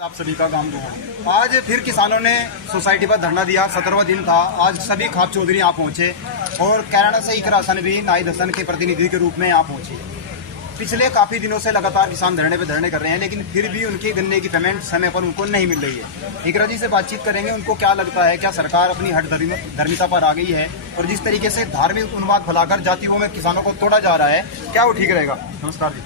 आप सभी का काम दो। आज फिर किसानों ने सोसाइटी पर धरना दिया, 17वां दिन था। आज सभी खाप चौधरी यहाँ पहुंचे और कैनाडा से इकरा हसन भी नाहिद हसन के प्रतिनिधि के रूप में यहाँ पहुंचे। पिछले काफ़ी दिनों से लगातार किसान धरने कर रहे हैं, लेकिन फिर भी उनकी गन्ने की पेमेंट समय पर उनको नहीं मिल रही है। इकरा जी से बातचीत करेंगे, उनको क्या लगता है, क्या सरकार अपनी हट धर्मिता पर आ गई है और जिस तरीके से धार्मिक उन्माद फैलाकर जातियों में किसानों को तोड़ा जा रहा है, क्या वो ठीक रहेगा? नमस्कार जी,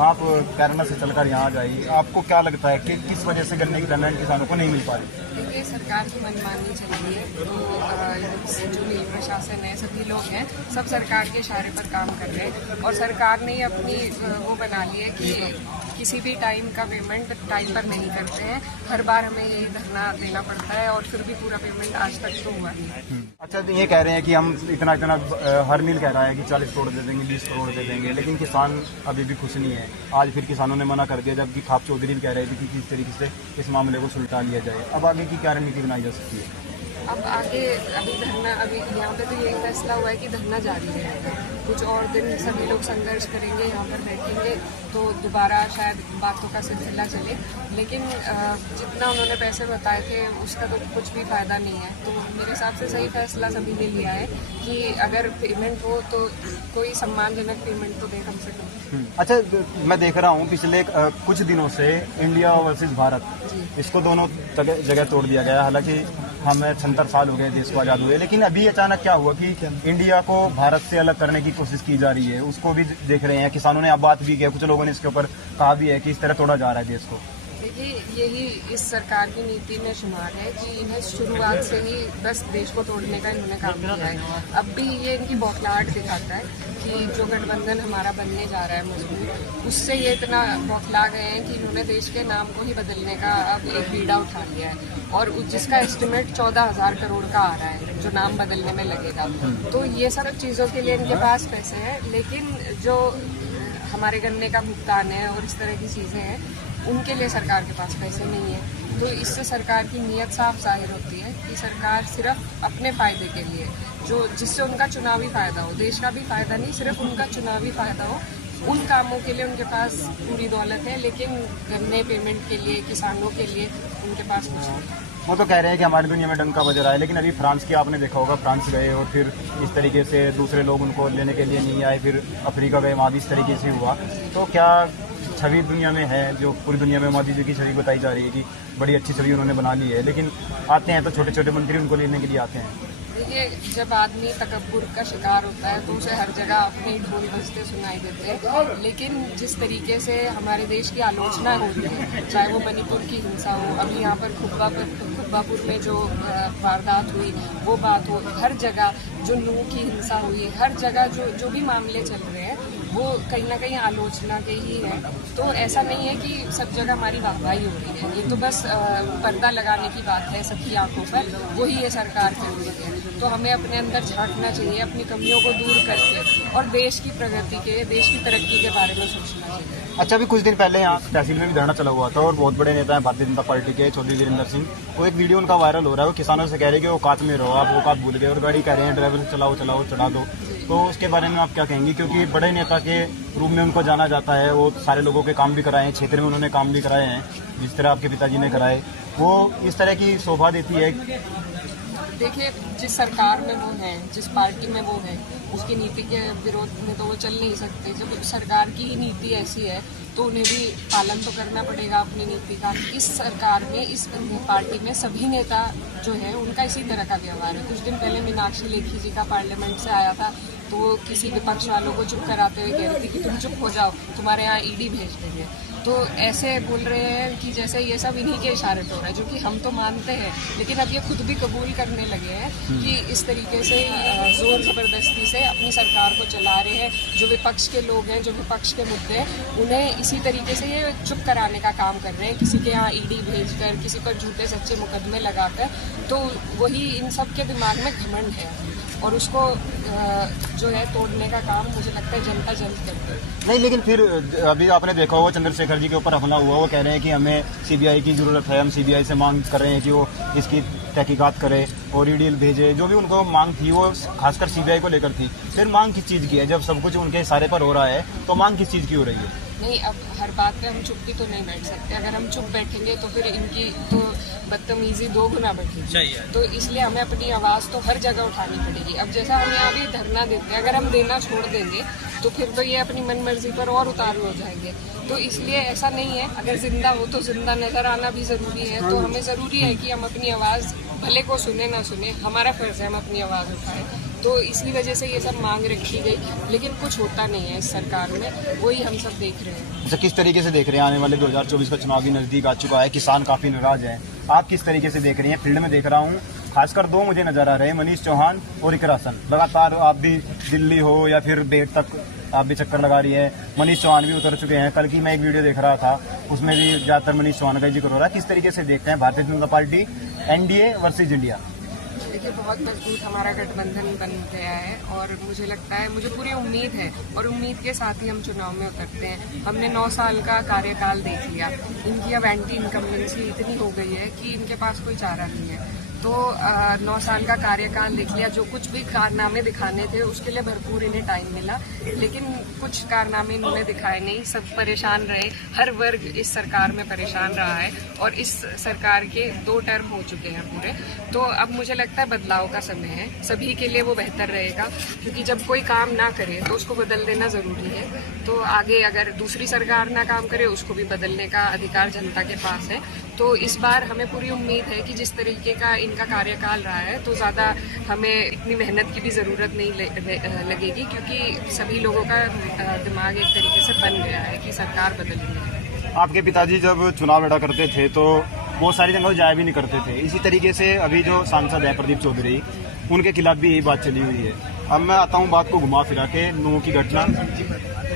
आप कैनाडा से चलकर यहाँ आ जाइए। आपको क्या लगता है कि किस वजह से गन्ने की पेमेंट किसानों को नहीं मिल पा रही? देखिए, सरकार की मनमानी चल रही है। तो जो भी प्रशासन है, सभी लोग हैं, सब सरकार के इशारे पर काम कर रहे हैं और सरकार ने अपनी वो बना ली है कि किसी भी टाइम का पेमेंट टाइम पर नहीं करते हैं। हर बार हमें यही धरना देना पड़ता है और फिर भी पूरा पेमेंट आज तक तो हुआ नहीं है। अच्छा, तो ये कह रहे हैं कि हम इतना हर मिल कह रहा है कि 40 करोड़ दे देंगे, 20 करोड़ दे देंगे, लेकिन किसान अभी भी खुश नहीं है। आज फिर किसानों ने मना कर दिया, जबकि खाप चौधरी भी कह रहे थे कि किस तरीके से इस मामले को सुलझा लिया जाए। अब आगे की क्या रणनीति बनाई जा सकती है? अब आगे अभी यहाँ पे तो यही फैसला हुआ है कि धरना जारी रहेगा। कुछ और दिन सभी लोग संघर्ष करेंगे, यहाँ पर बैठेंगे तो दोबारा शायद बातों का सिलसिला चले। लेकिन जितना उन्होंने पैसे बताए थे उसका तो कुछ भी फायदा नहीं है। तो मेरे हिसाब से सही फैसला सभी ने लिया है कि अगर पेमेंट हो तो कोई सम्मानजनक पेमेंट तो दे कम से कम। अच्छा, मैं देख रहा हूँ पिछले कुछ दिनों से इंडिया वर्सेस भारत, इसको दोनों जगह तोड़ दिया गया। हालांकि हमें 76 साल हो गए देश को आज़ाद हुए, लेकिन अभी अचानक क्या हुआ कि इंडिया को भारत से अलग करने की कोशिश की जा रही है। उसको भी देख रहे हैं किसानों ने। अब बात भी की है, कुछ लोगों ने इसके ऊपर कहा भी है कि इस तरह तोड़ा जा रहा है देश को। देखिए, यही इस सरकार की नीति में शुमार है कि इन्हें शुरुआत से ही बस देश को तोड़ने का इन्होंने काम किया है। अब भी ये इनकी बौखलाहट दिखाता है कि जो गठबंधन हमारा बनने जा रहा है मजबूत, उससे ये इतना बौखला गए हैं कि इन्होंने देश के नाम को ही बदलने का अब एक बीड़ा उठा लिया है और जिसका एस्टिमेट 14,000 करोड़ का आ रहा है जो नाम बदलने में लगेगा। तो ये सब चीज़ों के लिए इनके पास पैसे हैं, लेकिन जो हमारे गन्ने का भुगतान है और इस तरह की चीज़ें हैं, उनके लिए सरकार के पास पैसे नहीं है। तो इससे सरकार की नीयत साफ जाहिर होती है कि सरकार सिर्फ अपने फ़ायदे के लिए, जिससे उनका चुनावी फ़ायदा हो, देश का भी फ़ायदा नहीं, सिर्फ उनका चुनावी फ़ायदा हो, उन कामों के लिए उनके पास पूरी दौलत है। लेकिन गन्ने पेमेंट के लिए, किसानों के लिए उनके पास कुछ नहीं। वो तो कह रहे हैं कि हमारी दुनिया में डंका बज रहा है, लेकिन अभी फ्रांस की आपने देखा होगा, फ्रांस गए और फिर इस तरीके से दूसरे लोग उनको लेने के लिए नहीं आए, फिर अफ्रीका गए, वहाँ भी इस तरीके से हुआ। तो क्या छवि दुनिया में है, जो पूरी दुनिया में मोदी जी की छवि बताई जा रही है कि बड़ी अच्छी छवि उन्होंने बना ली है, लेकिन आते हैं तो छोटे छोटे मंत्री उनको लेने के लिए आते हैं। देखिए, जब आदमी तकब्बुर का शिकार होता है तो उसे हर जगह अपने ढोल बजते सुनाई देते हैं। लेकिन जिस तरीके से हमारे देश की आलोचना हो रही है, चाहे वो मणिपुर की हिंसा हो, अभी यहाँ पर खुब्बापुर में जो वारदात हुई वो बात हो, हर जगह जो नूह की हिंसा हुई, हर जगह जो भी मामले चल रहे हैं वो कहीं ना कहीं आलोचना के ही है। तो ऐसा नहीं है कि सब जगह हमारी वाहवाही हो रही है, ये तो बस पर्दा लगाने की बात है सबकी आंखों पर, वही ये सरकार कर रही है। तो हमें अपने अंदर झांकना चाहिए, अपनी कमियों को दूर करके और देश की प्रगति के, देश की तरक्की के बारे में सोचना चाहिए। अच्छा, अभी कुछ दिन पहले यहाँ तहसील में भी धरना चला हुआ था और बहुत बड़े नेता हैं भारतीय जनता पार्टी के, चौधरी वीरेंद्र सिंह, वो एक वीडियो उनका वायरल हो रहा है। वो किसानों से कह रहे हैं कि वो औकात में रहो, आप औकात भूल गए, और गाड़ी कह रहे हैं ड्राइवर चलाओ चढ़ा दो। तो उसके बारे में आप क्या कहेंगी? क्योंकि बड़े नेता के रूप में उनको जाना जाता है, वो सारे लोगों के काम भी कराए हैं, क्षेत्र में उन्होंने काम भी कराए हैं, जिस तरह आपके पिताजी ने कराए। वो इस तरह की शोभा देती है। देखिए, जिस सरकार में वो हैं, जिस पार्टी में वो हैं, उसकी नीति के विरोध में तो वो चल नहीं सकते। जब सरकार की नीति ऐसी है तो उन्हें भी पालन तो करना पड़ेगा अपनी नीति का। इस सरकार में, इस पार्टी में सभी नेता जो है उनका इसी तरह का व्यवहार है। कुछ दिन पहले मीनाक्षी लेखी जी का पार्लियामेंट से आया था तो वो किसी विपक्ष वालों को चुप कराते हुए कह रही थी कि तुम चुप हो जाओ, तुम्हारे यहाँ ईडी भेज देंगे। तो ऐसे बोल रहे हैं कि जैसे ये सब इन्हीं के इशारे पे हो रहा है, जो कि हम तो मानते हैं, लेकिन अब ये खुद भी कबूल करने लगे हैं कि इस तरीके से जोर ज़बरदस्ती से अपनी सरकार को चला रहे हैं। जो विपक्ष के लोग हैं, जो विपक्ष के मुद्दे हैं, उन्हें इसी तरीके से ये चुप कराने का काम कर रहे हैं, किसी के यहाँ ईडी भेजकर, किसी पर झूठे सच्चे मुकदमे लगाकर। तो वही इन सब के दिमाग में घमंड है और उसको जो है तोड़ने का काम मुझे लगता है जनता जल्द करती है। नहीं, लेकिन फिर अभी आपने देखा होगा चंद्रशेखर जी के ऊपर हमला हुआ, वो कह रहे हैं कि हमें सीबीआई की ज़रूरत है, हम सीबीआई से मांग कर रहे हैं कि वो इसकी तहकीकात करे और ईडी भेजे। जो भी उनको मांग थी वो खासकर सीबीआई को लेकर थी। फिर मांग किस चीज़ की है? जब सब कुछ उनके इशारे पर हो रहा है तो मांग किस चीज़ की हो रही है? नहीं, अब हर बात पे हम चुप भी तो नहीं बैठ सकते। अगर हम चुप बैठेंगे तो फिर इनकी तो बदतमीजी 2 गुना बढ़ेगी। तो इसलिए हमें अपनी आवाज़ तो हर जगह उठानी पड़ेगी। अब जैसा हम यहाँ भी धरना देते हैं, अगर हम देना छोड़ देंगे तो फिर तो ये अपनी मन मर्जी पर और उतारू हो जाएंगे। तो इसलिए ऐसा नहीं है, अगर जिंदा हो तो जिंदा नजर आना भी ज़रूरी है। तो हमें ज़रूरी है कि हम अपनी आवाज़ भले को सुने ना सुने, हमारा फ़र्ज़ है हम अपनी आवाज़ उठाएं। तो इसी वजह से ये सब मांग रखी गई, लेकिन कुछ होता नहीं है इस सरकार में, वही हम सब देख रहे हैं। अच्छा, किस तरीके से देख रहे हैं आने वाले 2024 का चुनाव भी नज़दीक आ चुका है, किसान काफ़ी नाराज हैं, आप किस तरीके से देख रही हैं? फील्ड में देख रहा हूँ खासकर 2 मुझे नज़र आ रहे हैं, मनीष चौहान और इकरा हसन। लगातार आप भी दिल्ली हो या फिर बेट तक आप भी चक्कर लगा रही है। मनीष चौहान भी उतर चुके हैं। कल की मैं एक वीडियो देख रहा था, उसमें भी ज़्यादातर मनीष चौहान का जिक्र हो रहा है। किस तरीके से देखते हैं Bharatiya Janata party NDA versus India? देखिए, बहुत मजबूत हमारा गठबंधन बन गया है और मुझे लगता है, मुझे पूरी उम्मीद है और उम्मीद के साथ ही हम चुनाव में उतरते हैं। हमने 9 साल का कार्यकाल देख लिया, इनकी अब एंटी इनकम्बेंसी इतनी हो गई है कि इनके पास कोई चारा नहीं है। तो 9 साल का कार्यकाल देख लिया, जो कुछ भी कारनामे दिखाने थे उसके लिए भरपूर इन्हें टाइम मिला, लेकिन कुछ कारनामे इन्होंने दिखाए नहीं। सब परेशान रहे, हर वर्ग इस सरकार में परेशान रहा है और इस सरकार के 2 टर्म हो चुके हैं पूरे। तो अब मुझे लगता है बदलाव का समय है, सभी के लिए वो बेहतर रहेगा, क्योंकि जब कोई काम ना करे तो उसको बदल देना ज़रूरी है। तो आगे अगर दूसरी सरकार ना काम करे, उसको भी बदलने का अधिकार जनता के पास है। तो इस बार हमें पूरी उम्मीद है कि जिस तरीके का इनका कार्यकाल रहा है, तो ज़्यादा हमें इतनी मेहनत की भी ज़रूरत नहीं लगेगी, क्योंकि सभी लोगों का दिमाग एक तरीके से बन गया है कि सरकार बदलनी है। आपके पिताजी जब चुनाव लड़ा करते थे तो बहुत सारी जगहों जाया भी नहीं करते थे। इसी तरीके से अभी जो सांसद है प्रदीप चौधरी, उनके खिलाफ भी यही बात चली हुई है। अब मैं आता हूँ बात को घुमा फिरा के, नूह की घटना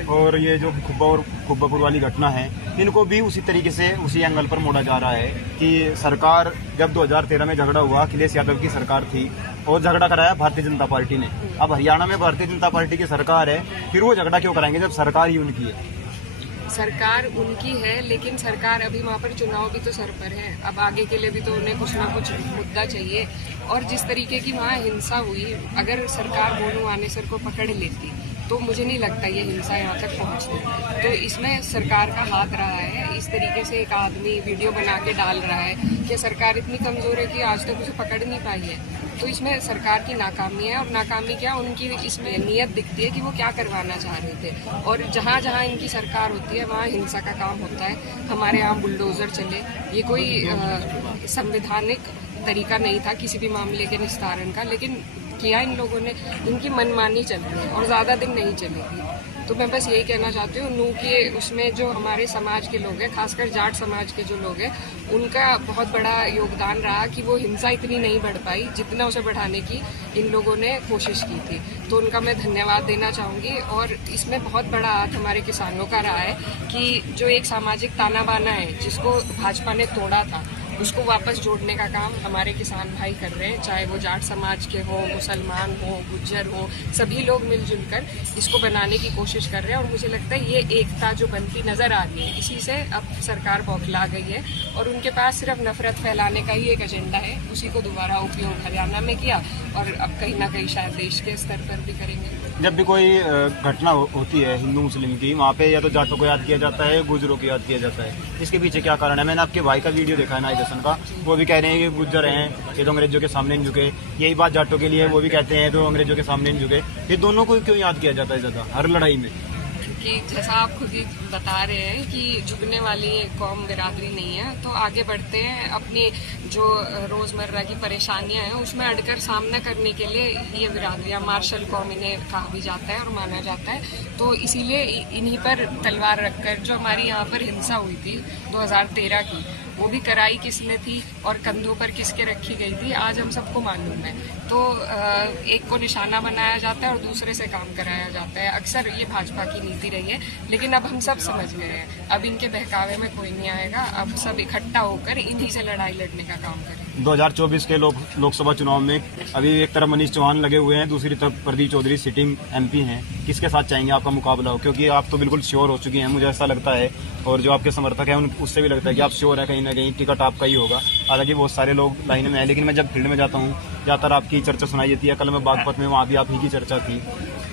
और ये जो खुब्बा और खुब्बापुर वाली घटना है, इनको भी उसी तरीके से उसी एंगल पर मोड़ा जा रहा है कि सरकार, जब 2013 में झगड़ा हुआ, अखिलेश यादव की सरकार थी और झगड़ा कराया भारतीय जनता पार्टी ने। अब हरियाणा में भारतीय जनता पार्टी की सरकार है, फिर वो झगड़ा क्यों कराएंगे जब सरकार ही उनकी है? सरकार उनकी है, लेकिन सरकार अभी वहाँ पर चुनाव भी तो सर पर है। अब आगे के लिए भी तो उन्हें कुछ ना कुछ मुद्दा चाहिए। और जिस तरीके की वहाँ हिंसा हुई, अगर सरकार मोनू आनेसर को पकड़ लेती तो मुझे नहीं लगता ये हिंसा यहाँ तक पहुँचती। तो इसमें सरकार का हाथ रहा है। इस तरीके से एक आदमी वीडियो बना के डाल रहा है कि सरकार इतनी कमज़ोर है कि आज तक उसे पकड़ नहीं पाई है। तो इसमें सरकार की नाकामी है, और नाकामी क्या, उनकी इसमें नीयत दिखती है कि वो क्या करवाना चाह रहे थे। और जहाँ जहाँ इनकी सरकार होती है वहाँ हिंसा का काम होता है। हमारे यहाँ बुलडोज़र चले, ये कोई संवैधानिक तरीका नहीं था किसी भी मामले के निस्तारण का, लेकिन किया इन लोगों ने। इनकी मनमानी चल रही है और ज़्यादा दिन नहीं चलेगी। तो मैं बस यही कहना चाहती हूँ, नूह के उसमें जो हमारे समाज के लोग हैं, खासकर जाट समाज के जो लोग हैं, उनका बहुत बड़ा योगदान रहा कि वो हिंसा इतनी नहीं बढ़ पाई जितना उसे बढ़ाने की इन लोगों ने कोशिश की थी। तो उनका मैं धन्यवाद देना चाहूँगी। और इसमें बहुत बड़ा हाथ हमारे किसानों का रहा है कि जो एक सामाजिक ताना बाना है जिसको भाजपा ने तोड़ा था, उसको वापस जोड़ने का काम हमारे किसान भाई कर रहे हैं, चाहे वो जाट समाज के हो, मुसलमान हो, गुज्जर हो, सभी लोग मिलजुल कर इसको बनाने की कोशिश कर रहे हैं। और मुझे लगता है ये एकता जो बनती नज़र आ रही है, इसी से अब सरकार बौखला गई है और उनके पास सिर्फ नफरत फैलाने का ही एक एजेंडा है। उसी को दोबारा उपयोग हरियाणा में किया और अब कहीं ना कहीं शायद देश के स्तर पर भी करेंगे। जब भी कोई घटना होती है हिंदू मुस्लिम की, वहाँ पे या तो जाटों को याद किया जाता है, गुजरों को याद किया जाता है। इसके पीछे क्या कारण है? मैंने आपके भाई का वीडियो देखा है नाई दसन का, वो भी कह रहे हैं कि गुज्जर हैं, ये तो अंग्रेजों के सामने नहीं झुके। यही बात जाटों के लिए, वो भी कहते हैं तो अंग्रेजों के सामने नहीं झुके। ये दोनों को क्यों याद किया जाता है ज़्यादा हर लड़ाई में? कि जैसा आप खुद ही बता रहे हैं कि झुकने वाली कौम बिरादरी नहीं है, तो आगे बढ़ते हैं। अपनी जो रोज़मर्रा की परेशानियां हैं उसमें अड़कर सामना करने के लिए ये बिरादरियां, मार्शल कौम इन्हें कहा भी जाता है और माना जाता है। तो इसीलिए इन्हीं पर तलवार रखकर जो हमारी यहाँ पर हिंसा हुई थी 2013 की, वो भी कराई किसने थी और कंधों पर किसके रखी गई थी, आज हम सबको मालूम है। तो एक को निशाना बनाया जाता है और दूसरे से काम कराया जाता है। अक्सर ये भाजपा की नीति रही है, लेकिन अब हम सब समझ गए हैं, अब इनके बहकावे में कोई नहीं आएगा। अब सब इकट्ठा होकर इन्हीं से लड़ाई लड़ने का काम करें। 2024 के लोकसभा चुनाव में अभी एक तरफ मनीष चौहान लगे हुए हैं, दूसरी तरफ प्रदीप चौधरी सिटिंग एमपी हैं। किसके साथ चाहेंगे आपका मुकाबला हो? क्योंकि आप तो बिल्कुल श्योर हो चुकी हैं, मुझे ऐसा लगता है, और जो आपके समर्थक हैं उससे भी लगता है कि आप श्योर है कहीं ना कहीं टिकट आपका ही होगा। हालांकि बहुत सारे लोग लाइन में हैं, लेकिन मैं जब फील्ड में जाता हूँ ज़्यादातर आपकी चर्चा सुनाई देती है। कल मैं बागपत में, वहाँ भी आप ही की चर्चा थी।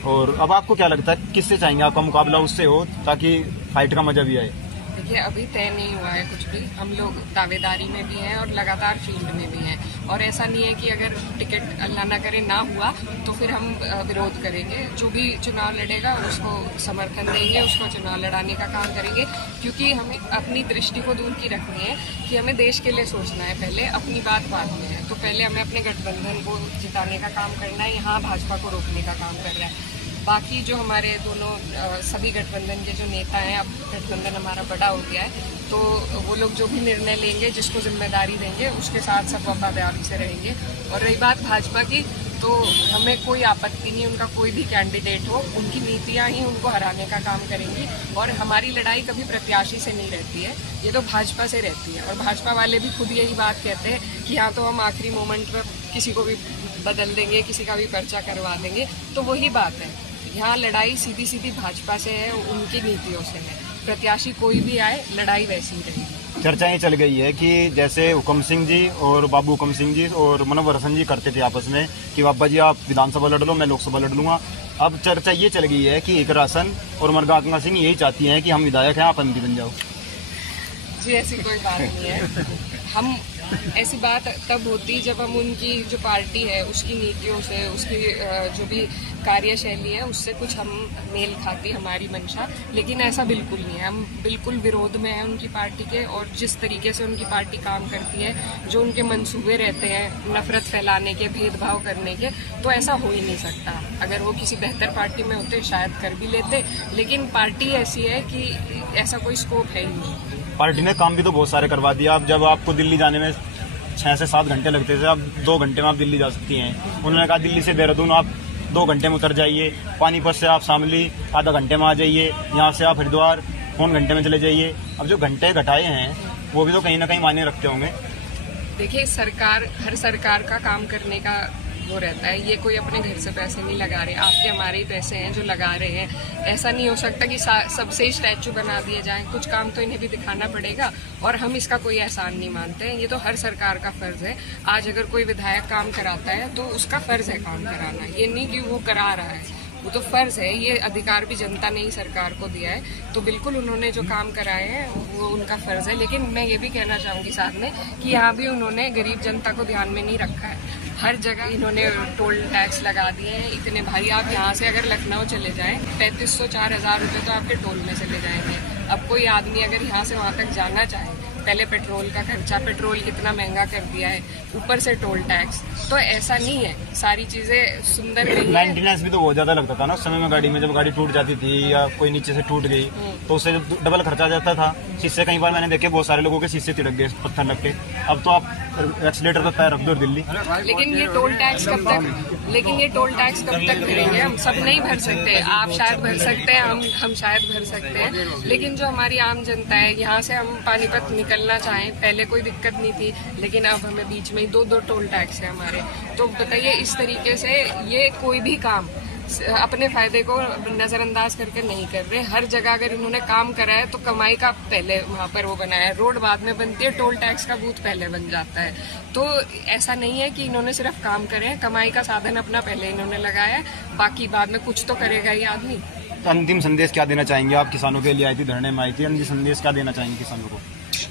और अब आपको क्या लगता है किससे चाहेंगे आपका मुकाबला उससे हो, ताकि फाइट का मजा भी आए? देखिए अभी तय नहीं हुआ है कुछ भी, हम लोग दावेदारी में भी हैं और लगातार फील्ड में भी हैं, और ऐसा नहीं है कि अगर टिकट अल्लाह ना करे ना हुआ तो फिर हम विरोध करेंगे। जो भी चुनाव लड़ेगा उसको समर्थन देंगे, उसको चुनाव लड़ाने का काम करेंगे, क्योंकि हमें अपनी दृष्टि को दूर की रखनी है कि हमें देश के लिए सोचना है पहले, अपनी बात बाद में है। तो पहले हमें अपने गठबंधन को जिताने का काम करना है, यहाँ भाजपा को रोकने का काम कर रहा है। बाकी जो हमारे दोनों सभी गठबंधन के जो नेता हैं, अब गठबंधन हमारा बड़ा हो गया है, तो वो लोग जो भी निर्णय लेंगे, जिसको जिम्मेदारी देंगे, उसके साथ सब वफादारी से रहेंगे। और रही बात भाजपा की, तो हमें कोई आपत्ति नहीं, उनका कोई भी कैंडिडेट हो, उनकी नीतियाँ ही उनको हराने का काम करेंगी। और हमारी लड़ाई कभी प्रत्याशी से नहीं रहती है, ये तो भाजपा से रहती है। और भाजपा वाले भी खुद यही बात कहते हैं कि यहाँ तो हम आखिरी मोमेंट पर किसी को भी बदल देंगे, किसी का भी पर्चा करवा देंगे। तो वही बात है, यहाँ लड़ाई सीधी सीधी भाजपा से है, उनकी नीतियों से है। प्रत्याशी कोई भी आए, लड़ाई वैसी ही रहेगी। चर्चा ये चल गई है कि जैसे हुकम सिंह जी और बाबू हुकम सिंह जी और मनोहर हसन जी करते थे आपस में कि बाबा जी आप विधानसभा लड़ लो, मैं लोकसभा लड़ लूंगा। अब चर्चा ये चल गई है कि इकरा हसन और मरगांका सिंह यही चाहती हैं कि हम विधायक हैं, आप एमपी बन जाओ। जी ऐसी कोई बात नहीं है। हम ऐसी बात तब होती जब हम उनकी जो पार्टी है उसकी नीतियों से, उसकी जो भी कार्यशैली है उससे कुछ हम मेल खाती हमारी मंशा, लेकिन ऐसा बिल्कुल नहीं है। हम बिल्कुल विरोध में हैं उनकी पार्टी के, और जिस तरीके से उनकी पार्टी काम करती है, जो उनके मंसूबे रहते हैं नफरत फैलाने के, भेदभाव करने के, तो ऐसा हो ही नहीं सकता। अगर वो किसी बेहतर पार्टी में होते शायद कर भी लेते, लेकिन पार्टी ऐसी है कि ऐसा कोई स्कोप है ही नहीं। पार्टी ने काम भी तो बहुत सारे करवा दिया। अब जब आपको दिल्ली जाने में 6 से 7 घंटे लगते थे, अब 2 घंटे में आप दिल्ली जा सकती हैं। उन्होंने कहा दिल्ली से देहरादून आप 2 घंटे में उतर जाइए, पानीपत से आप शामली आधा घंटे में आ जाइए, यहाँ से आप हरिद्वार 4 घंटे में चले जाइए। अब जो घंटे घटाए हैं वो भी तो कहीं ना कहीं मायने रखते होंगे। देखिए सरकार, हर सरकार का काम करने का वो रहता है, ये कोई अपने घर से पैसे नहीं लगा रहे, आपके हमारे ही पैसे हैं जो लगा रहे हैं। ऐसा नहीं हो सकता कि सबसे ही स्टैचू बना दिए जाएं, कुछ काम तो इन्हें भी दिखाना पड़ेगा, और हम इसका कोई एहसान नहीं मानते हैं। ये तो हर सरकार का फर्ज है। आज अगर कोई विधायक काम कराता है तो उसका फर्ज है काम कराना, ये नहीं कि वो करा रहा है, वो तो फर्ज है। ये अधिकार भी जनता ने ही सरकार को दिया है, तो बिल्कुल उन्होंने जो काम कराए हैं वो उनका फर्ज है। लेकिन मैं ये भी कहना चाहूँगी साथ में कि यहाँ भी उन्होंने गरीब जनता को ध्यान में नहीं रखा है। हर जगह इन्होंने टोल टैक्स लगा दिए हैं इतने भारी। आप यहाँ से अगर लखनऊ चले जाएं 3500-4000 रुपये तो आपके टोल में चले जाएंगे। अब कोई आदमी अगर यहाँ से वहाँ तक जाना चाहे, पहले पेट्रोल का खर्चा, पेट्रोल कितना महंगा कर दिया है, ऊपर से टोल टैक्स, तो ऐसा नहीं है, सारी चीजें सुंदर नहीं है। मेंटेनेंस भी तो बहुत ज्यादा लगता था ना उस समय में गाड़ी में, जब गाड़ी टूट जाती थी या कोई नीचे से टूट गई तो उससे डबल खर्चा जाता था। शीशे कई बार मैंने देखे बहुत सारे लोगों के शीशे तिड़क गए पत्थर लग के। अब तो आप एक्सीलेटर पर पैर रख दो दिल्ली। लेकिन ये टोल टैक्स कब तक भरेंगे? हम सब नहीं भर सकते, आप शायद भर सकते हैं, हम शायद भर सकते हैं, लेकिन जो हमारी आम जनता है, यहाँ से हम पानीपत निकलना चाहें, पहले कोई दिक्कत नहीं थी, लेकिन अब हमें बीच में 2 टोल टैक्स है हमारे। तो बताइए इस तरीके से ये कोई भी काम अपने फायदे को नजरअंदाज करके नहीं कर रहे। हर जगह अगर इन्होंने काम करा है तो कमाई का पहले वहाँ पर वो बनाया है, रोड बाद में बनती है, टोल टैक्स का बूथ पहले बन जाता है। तो ऐसा नहीं है कि इन्होंने सिर्फ काम करे हैं, कमाई का साधन अपना पहले इन्होंने लगाया है, बाकी बाद में कुछ तो करेगा ही आदमी। तो अंतिम संदेश क्या देना चाहेंगे आप? किसानों के लिए आई थी, धरने में आई थी, अंतिम संदेश क्या देना चाहेंगे किसानों को?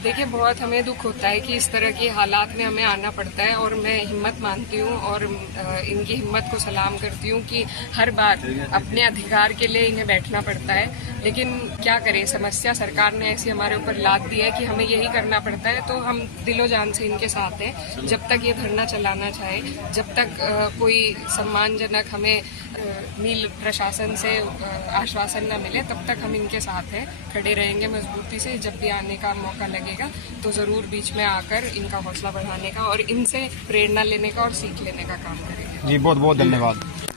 देखिए बहुत हमें दुख होता है कि इस तरह के हालात में हमें आना पड़ता है, और मैं हिम्मत मानती हूँ और इनकी हिम्मत को सलाम करती हूँ कि हर बार अपने अधिकार के लिए इन्हें बैठना पड़ता है। लेकिन क्या करें, समस्या सरकार ने ऐसी हमारे ऊपर लाद दी है कि हमें यही करना पड़ता है। तो हम दिलो जान से इनके साथ हैं, जब तक ये धरना चलाना चाहे, जब तक कोई सम्मानजनक हमें नील प्रशासन से आश्वासन न मिले, तब तक हम इनके साथ हैं, खड़े रहेंगे मजबूती से। जब भी आने का मौका लगेगा तो ज़रूर बीच में आकर इनका हौसला बढ़ाने का और इनसे प्रेरणा लेने का और सीख लेने का काम करेंगे। जी बहुत बहुत धन्यवाद।